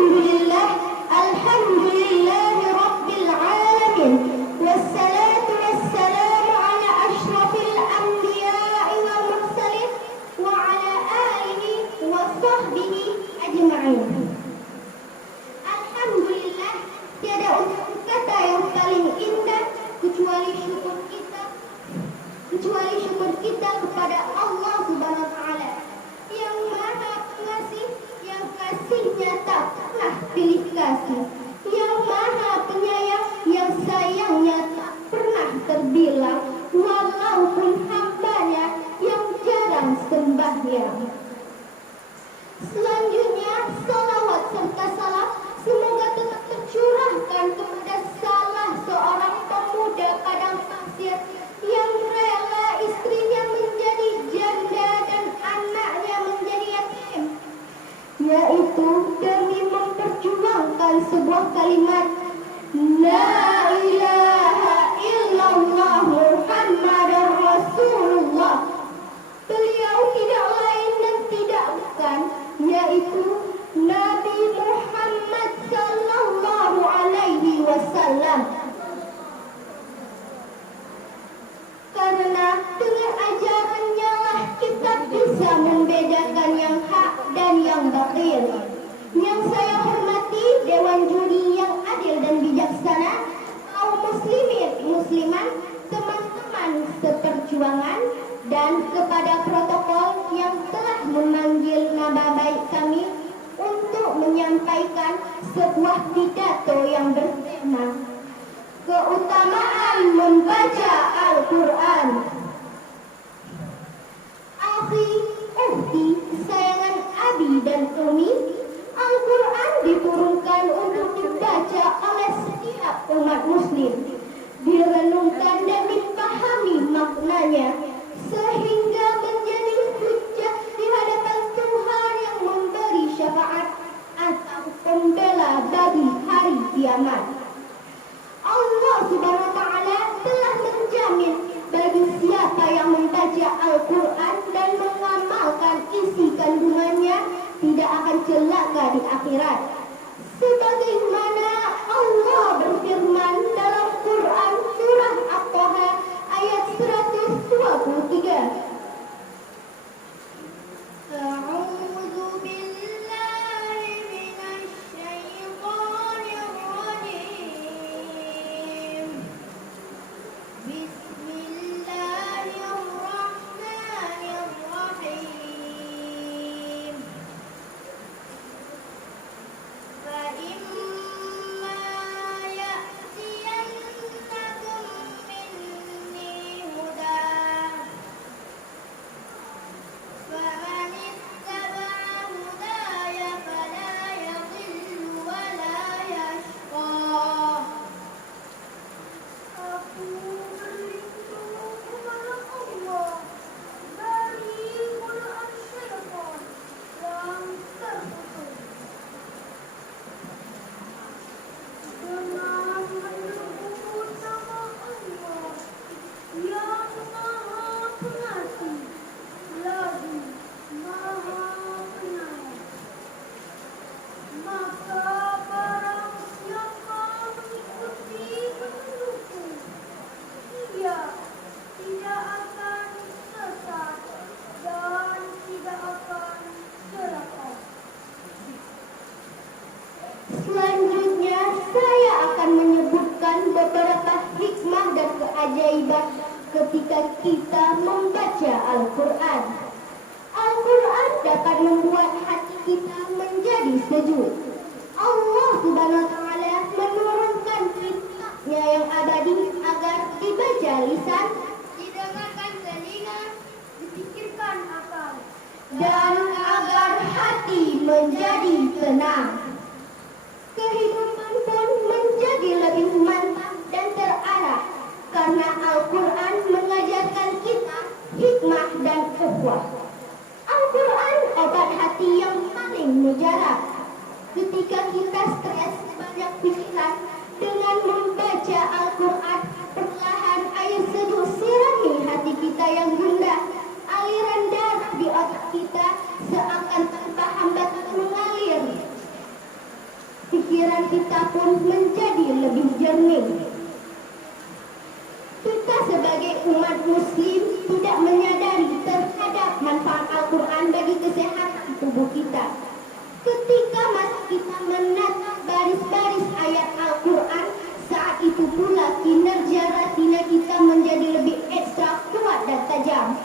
Alhamdulillah, alhamdulillahi rabbil alamin. Wassalatu wassalamu ala asyrafil anbiya'i wal mursalin wa ala alihi wa sahbihi ajma'in. Alhamdulillah, tiada unsur kata yang paling indah kecuali syukur kita kepada Allah Subhanahu wa taala yang Maha Pengasih, yang kasihnya tak pernah pilih kasih, yang Maha Penyayang, yang sayangnya tak pernah terbilang, walaupun hambanya yang jarang sembahyang. Selanjutnya, salawat serta salam semoga tetap tercurahkan kepada salah seorang pemuda padang pasir yang rela istrinya menjadi janda dan anaknya menjadi yatim, yaitu demi memperjuangkan sebuah kalimat La ilaha illallah Muhammadar Rasulullah. Beliau tidak lain dan tidak bukan, yaitu Nabi Muhammad sallallahu alaihi wasallam. Karena dengan ajarannya lah kita bisa membedakan yang hak dan yang batil. Yang saya hormati Dewan Juri yang adil dan bijaksana, kaum muslimin, muslimat, teman-teman seperjuangan, dan kepada protokol yang telah memanggil nama baik kami untuk menyampaikan sebuah pidato yang bertema keutamaan membaca Al-Quran. Akhi, ukhti, kesayangan Abi dan Umi, Al-Quran diturunkan untuk dibaca oleh setiap umat muslim, direnungkan dan dipahami maknanya, sehingga menjadi hujjah di hadapan Tuhan yang memberi syafaat atau pembela bagi hari kiamat. Allah Subhanahu wa taala telah menjamin bagi siapa yang membaca Al-Quran dan mengamalkan isi kandungannya tidak akan celaka di akhirat. Sebagaimana Allah berfirman dalam Quran surah At-Taha ayat 123. A'udzu billahi minasy syaithanir rajim. Bismillahirrahmanirrahim. Fa'imma ya'tiyannakum minni hudan faman ittaba'a hudaya fala yadhillu wa la yashqa. Aku berlindung kepada Allah dari godaan syaitan yang terkutuk dengan menyebut nama Allah yang Maha Pengasih lagi Maha Penyayang. Maka barang siapa mengikuti petunjukku, ia tidak akan sesat dan tidak akan celaka. Selanjutnya saya akan menyebutkan beberapa hikmah dan keajaiban ketika kita membaca Al-Quran. Al-Quran dapat membuat hati kita menjadi sejuk. Allah Subhanahu wa taala menurunkan kitabnya yang abadi agar dibaca lisan, didengarkan telinga, dipikirkan akal, dan agar hati menjadi tenang. Kehidupan pun menjadi lebih mantap dan terarah karena Al-Quran mengajarkan kita hikmah dan ukhuwah. Al-Quran obat hati yang paling mujarab. pikiran kita pun menjadi lebih jernih. Kita sebagai umat muslim tidak menyadari terhadap manfaat Al-Quran bagi kesehatan tubuh kita. Ketika kita menatap baris-baris ayat Al-Quran, saat itu pula kinerja retina kita menjadi lebih ekstra kuat dan tajam.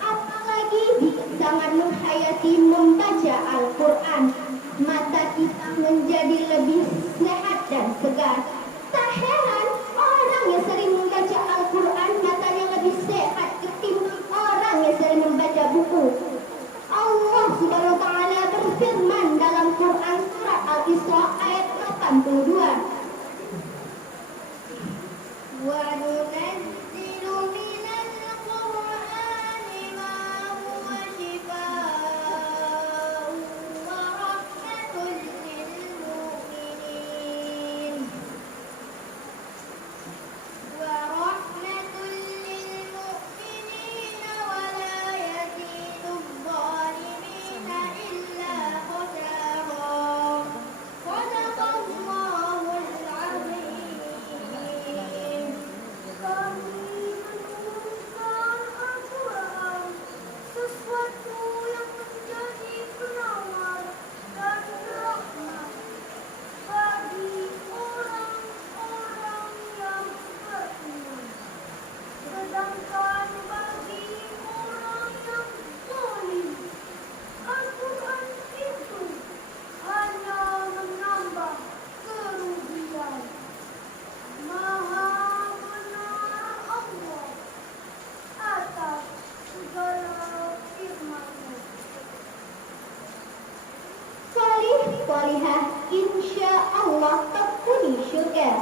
Apalagi jika sangat menghayati membaca Al-Quran, mata kita menjadi lebih sehat dan segar. Tak heran orang yang sering membaca Al-Quran matanya lebih sehat ketimbang orang yang sering membaca buku. Allah Subhanahu wa taala berfirman dalam Quran surat Al-Isra ayat 82. Wa nunazzilu minal Qur'ani ma huwa shifaa'un wa rahmatun lil mu'minin. Wa rahmatun lil mu'minin wa la yazidu adh-dhalimina illa khasara. Shadaqallahul 'azim. Kami menurunkan Al-Quran, sesuatu yang menjadi penawar dan rahmat bagi orang-orang yang beriman. Sedangkan bagi orang yang zalim, Al-Quran itu hanya menambah kerugian. Maha benar Allah atas segala firman-Nya. Salih salihah insya Allah penghuni syurga.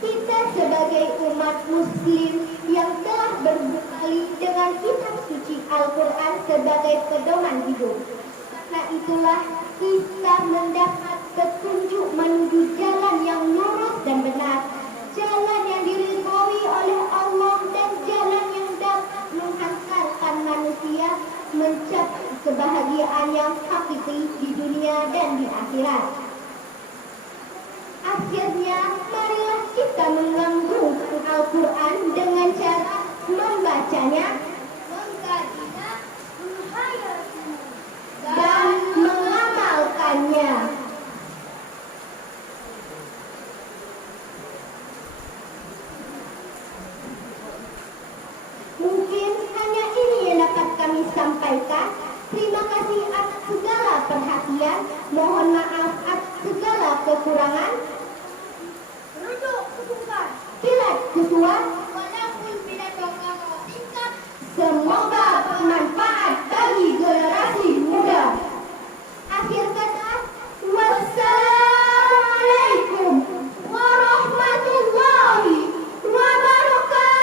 Kita sebagai umat muslim yang telah berbekali dengan kitab suci Al-Quran sebagai pedoman hidup. Karena itulah kita mendapat petunjuk menuju jalan yang lurus dan benar, jalan yang diridhoi oleh Allah dan jalan yang dapat menghantarkan manusia mencapai kebahagiaan yang hakiki di dunia dan di akhirat. Akhirnya, marilah kita menggabungkan Al-Quran dengan cara membacanya, mengkajinya, menghayatinya, dan mengamalkannya. Mungkin hanya ini yang dapat kami sampaikan. Terima kasih atas segala perhatian. Mohon maaf atas segala kekurangan. Rujuk kesukaan. Kilat kesuat. Walaupun bila kau tingkat. Semoga bermanfaat bagi generasi muda. Akhir kata, wassalamualaikum warahmatullahi wabarakatuh.